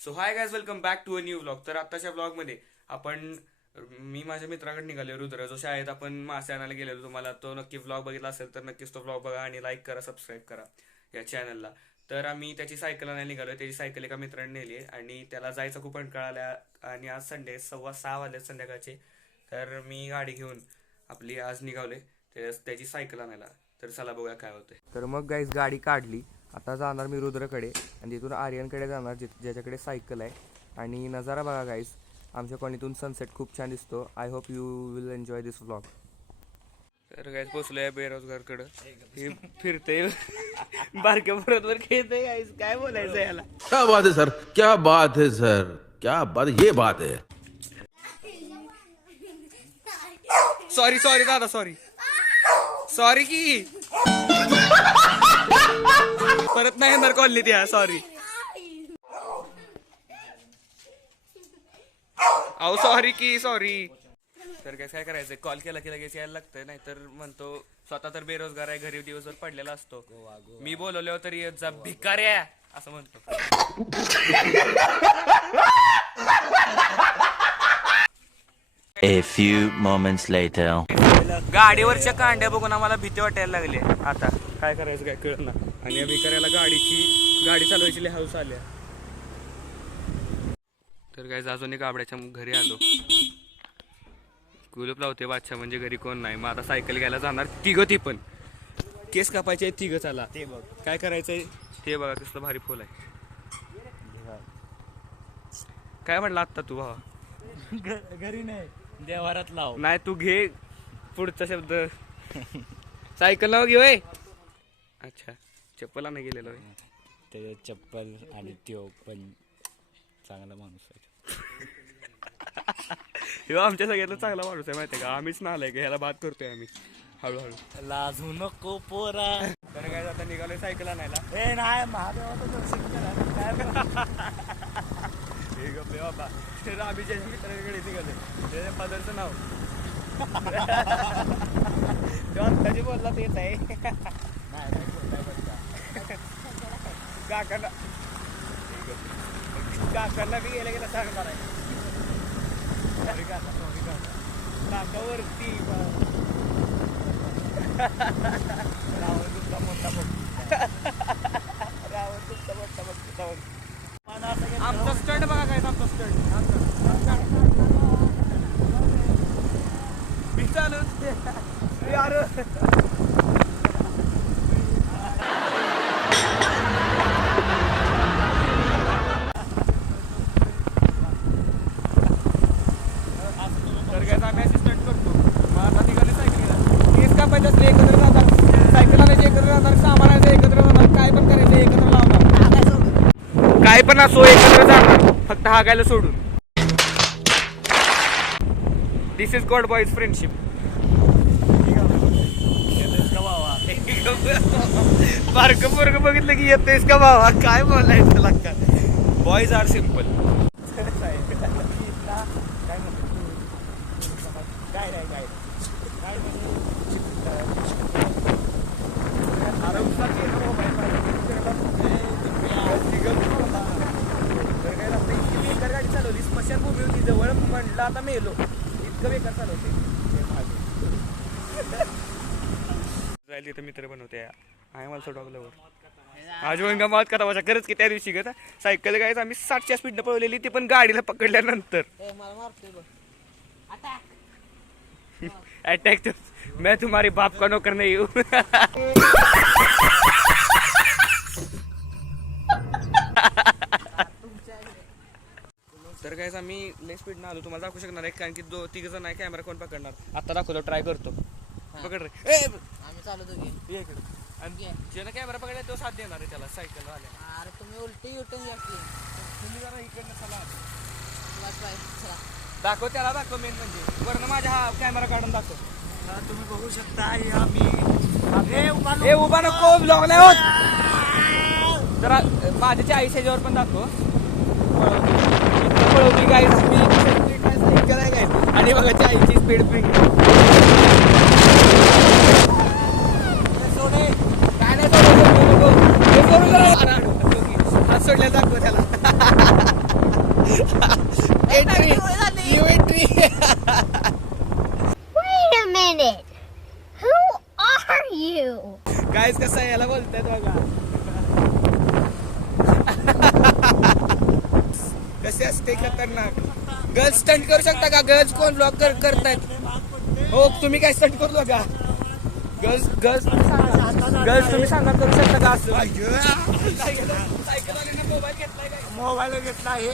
So hi guys, welcome back to a new vlog. तर आत्ताच्या व्लॉगमध्ये मी माझ्या मित्राकडे निघाले रुद्र, जो शाळेत आपण मासे आणायला गेलेलो. तुम्हाला तो नक्की व्लॉग बघितला असेल तर नक्कीच तो व्लॉग बघा आणि लाईक करा, सबस्क्राईब करा या चॅनलला. तर आम्ही त्याची सायकल आणायला निघालो. त्याची सायकल एका मित्राने नेली आहे आणि त्याला जायचा खूप कंटाळा आला. आणि आज संडे 6:15 वाजले संध्याकाळचे. तर मी गाडी घेऊन आपली आज निघावले त्याची सायकल आणायला. तर चला बघूया काय होतंय. तर मग गाईज गाडी काढली. आता जाणार मी रुद्रकडे आणि तिथून आर्यनकडे जाणार, ज्याच्याकडे सायकल आहे. आणि नजारा बघा गाईज, आमच्या कॉलनीतून सनसेट खूप छान दिसतो. I hope you will enjoy this vlog. तर गाईज पोचलोय बेरोजगारकडं. हे फिरते बारक्या बरोबर खेळते गाईज. काय बोलायचं याला. क्या बात है सर, क्या बात है सर, क्या बात, ये बात है. सॉरी दादा, सॉरी की परत नाही येणार कॉलनीत या. सॉरी अहो, सॉरी. तर काय करायचं, कॉल केला की लगेच यायला लागतंय. नाहीतर म्हणतो स्वतः तर बेरोजगार आहे, घरी दिवसभर पडलेला असतो. मी बोलवल्यावर तरी येत जा भिकाऱ्या असं म्हणतो. A few moments later. गाडीवरच्या कांड्या बघून आम्हाला भीती वाटायला लागली. आता काय करायचं काय कळत ना. आणि या भिकाऱ्याला गाडी चालवायची लय हौस आल्या. तर काय अजून एक आबड्याच्या घरी आलो. कुलूप लावते बादशाह, म्हणजे घरी कोण नाही. मग आता सायकल घ्यायला जाणार तिघं. ती पण केस कापायचे तिघं. चला ते बघ काय करायचंय ते बघा. कसलं भारी फुल आहे. काय म्हणला आत्ता तू भावा? घरी नाही, देवारात लाव. नाही तू घे पुढचा शब्द. सायकल नाव घेऊ. अच्छा, चप्पला नाही गेलेलो. ते चप्पल आणि त्यो पण चांगला माणूस आहे. ह्यो आमच्या सगळ्यातला चांगला माणूस आहे माहिती आहे का. आम्हीच नालाय का, ह्याला बात करतोय आम्ही हळूहळू. लाजू नको पोरा. तर काय आता निघालोय सायकल आणायला. ए नाही, महादेवाचं दर्शन करा. काय हे गप्पे बाबा. तर आम्ही ज्याच्या मित्राकडे निघाले त्याच्या फादरचं नाव तो आत्ताची बोलला तेच आहे. काकांना बी गेल्या सांगणार आहे. काकावरती रावण तुमचा मोठा बघ. आमचा स्टंट बघा काय. आमचा स्टंट मी चालू यार. तर काय आम्ही असिस्टंट करतो. मग आता निघाले सायकल. केस कापायचे असले एकत्र जातात, सायकल आणायचे एकत्र जाणार, सामान आणायचं एकत्र जाणार, काय पण करायचं एकत्र लावणार. काय पण असो एकत्र जाणार, फक्त हागायला सोडून. This is god boys friendship. बारकं पोरगं बघितलं की येतेस का भावा. काय बोलायचं लागतं. Boys are simple. गाडी चालवली, स्मशानभूमी होती जवळ. म्हणलं आता मेलो, इतकं बेकार चालवते. जायला तिथं मित्र बनवते आहे मला सोडवल्यावर. आजोबा मात करा माझ्या खरंच की. त्या दिवशी का सायकल गायच आम्ही 60च्या स्पीडनं पळवलेली, ती पण गाडीला पकडल्यानंतर. अटॅक तो मैं तुम्हारी बाप का नौकर नहीं हूँ. तर गायच आम्ही लय स्पीड आलो. तुम्हाला दाखवू शकणार आहे कारण की तिघ जण आहे. कॅमेरा कोण पकडणार आता दाखवतो, ट्राय करतो. पकड रे. आम्ही चालवतो की ये इकडे. आणि ज्यानं कॅमेरा पकडला तो साथ देणार आहे त्याला सायकल आल्या. अरे तुम्ही उलटी युटर्न घ्या की. तुम्ही जरा इकडनं चला. बस बाय, चला. दाखव त्याला, दाखव मेन म्हणजे वरनं माझ्या हा कॅमेरा काढून दाखव. तुम्ही बघू शकता. आम्ही हे उभा नको, ब्लॉग नाही होत. जरा माझ्या चाळीस ह्याच्यावर पण दाखव. पळवली गाडी आणि बघा चाळीसची स्पीड ब्रेक. काय नाही सोडलं, सोडल्या दाखव त्याला. Entry new entry. Wait a minute. Who are you? Guys कसं आहे याला बोलतात बघा. कसे असते खतरनाक. गर्ल्स स्टंट करू शकता का? गर्ल्स कोण ब्लॉग करतायत? हो तुम्ही काय स्टंट करू नका. गर्ल्स गर्ल्स गर्ल्स तुम्ही सांगा करू शकता का असं? मोबाईल घेतला आहे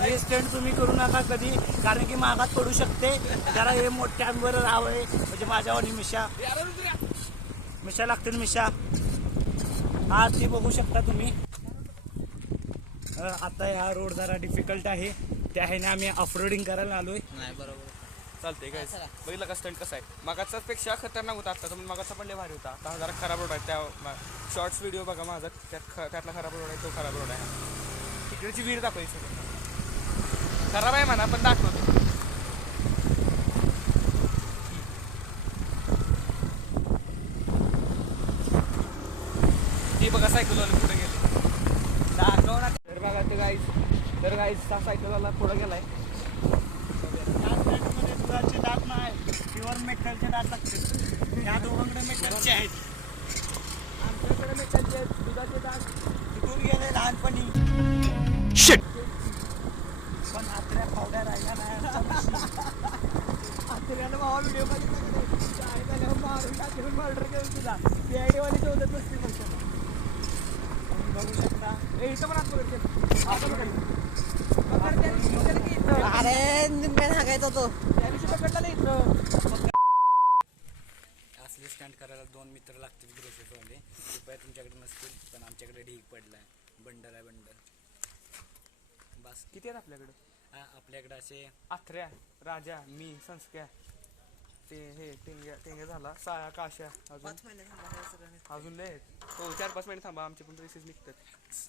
हे स्टंट तुम्ही करू नका कधी, कारण की मागात पडू शकते. जरा हे मोठ्यांवर राहावे म्हणजे माझ्यावर मिशा लागतील मिशा. हा ती बघू शकता तुम्ही. आता हा रोड जरा डिफिकल्ट आहे, त्या ह्याने आम्ही ऑफरोडिंग करायला आलोय. नाही बरोबर. चालतंय काय बघितलं का स्टंट कसा आहे? मागाचा पेक्षा खतरनाक होता आता, पण मागाचा पण लय भारी होता. आता हा जरा खराब रोड आहे. त्या शॉर्ट्स व्हिडिओ बघा माझा, त्यातला खराब रोड आहे, तो खराब रोड आहे. तिकडची विहीर दाखवायची खराब आहे म्हणा, पण दाखवतो. ती बघा सायकलवाला पुढे गेले. दाखव ना. तर बघा ते गाईस सायकलवाला पुढे गेलाय. दुधाचे दात नाही, प्युअर मेटलचे दात लागतील. ह्या दोघांकडे मेटलचे आहेत, आमच्याकडे मेटलचे आहेत. दुधाचे दात तिथून गेले लहानपणी. पण आत्र्या फावड्या राहिल्या नाही. आत्र्याला भावा व्हिडिओ बघितला मारून टाकून मर्डर करून तुझा वाली शोधत नसते फक्त. बघू शकता इथं पण अरे निम्म्या सांगायचा तो. असले स्टंट करायला 2 मित्र लागतील ग्रोसरीवाले. रुपये तुमच्याकडे नसतील, पण आमच्याकडे ढीक पडलाय. बंडल आहे बंडल. बस किती आहेत आपल्याकडे? आपल्याकडे असे आथऱ्या, राजा, मी, संस्क्या, ते हे टेंग्या झाला, साया, काश्या, अजून लय आहेत. हो 4-5 महिने थांबा, आमचे पण रेसेस निघतात.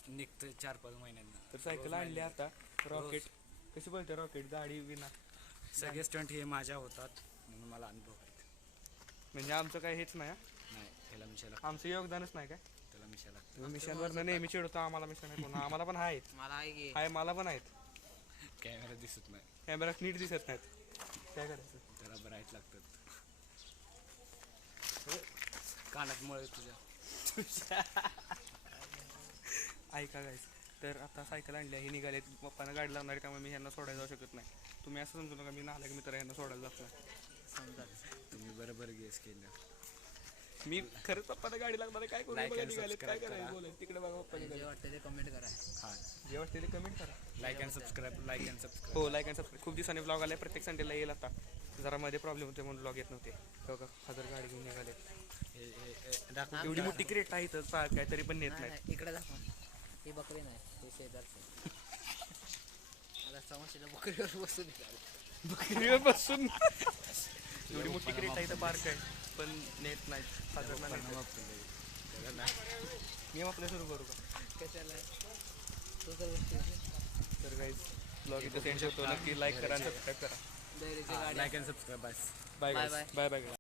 निघतं 4-5 महिन्यांना. तर सायकल आणली आता. रॉकेट कशी बोलते? रॉकेट गाडी विना सगळे स्टंट हे माझ्या होतात, म्हणून मला अनुभव आहेत. म्हणजे आमचं काय हेच नाही. नाही ह्याला मिशाला, आमचं योगदानच नाही काय? त्याला मिशाला. मिशनवरनं नेहमी चिडवतो आम्हाला मिशन आहे म्हणून. आम्हाला पण आहेत. मला आहे की आहे मला पण आहेत. कॅमेरा दिसत नाही, कॅमेरात नीट दिसत नाहीत. काय करायचं? त्याला ब्राईट लागतात. कानात मळ तुझ्या. ऐका गाईस, तर आता सायकल आणली आहे, निघाले. पप्पानं गाडी लावणार आहे, त्यामुळे मी ह्यांना सोडायला जाऊ शकत नाही. तुम्ही असं समजू नका मी नालायक मित्र ह्यांना सोडायला जात नाही. समजा. तुम्ही बरोबर गेस केलं. मी खरंच पप्पानं गाडी लागणार आहे. काय करू? Like बघा and निघालेत, काय subscribe करायचं? करा. बोलायचं तिकडे बघा पप्पा जे निघाले. वाटतं ते कमेंट करा. हां, जे वाटते ते कमेंट करा. Like and subscribe, like and subscribe. हो लाईक अँड सबस्क्राईब. खूप दिवसांनी ब्लॉग आलाय, प्रत्येक संडेला येईल. आता जरा मध्ये प्रॉब्लेम होते म्हणून ब्लॉग येत नव्हते. बघा हजर गाडी घेऊन निघाले. दाखव. एवढी मोठी क्रेट आहे तर काय तरी पण नेत नाही नाही. नाही, इकडे दाखवा. ही बकरी नाही, हे शेजारचं. आता समोरच्या बकरीवर बसून निघाले. बकरीवर बसून एवढी मोठी क्रेट आहे तर पार्क आहे, पण नेत नाही. हजर नाही. मी आपल्या सुरू करू का? कशाला तो तर गोष्टी तर गाईज ब्लॉग इथं सेंड करतो. नक्की लाईक करा आणि सबस्क्राईब करा. धैर्याची गाडी. Like and subscribe. Bye Bye bye bye. Bye bye.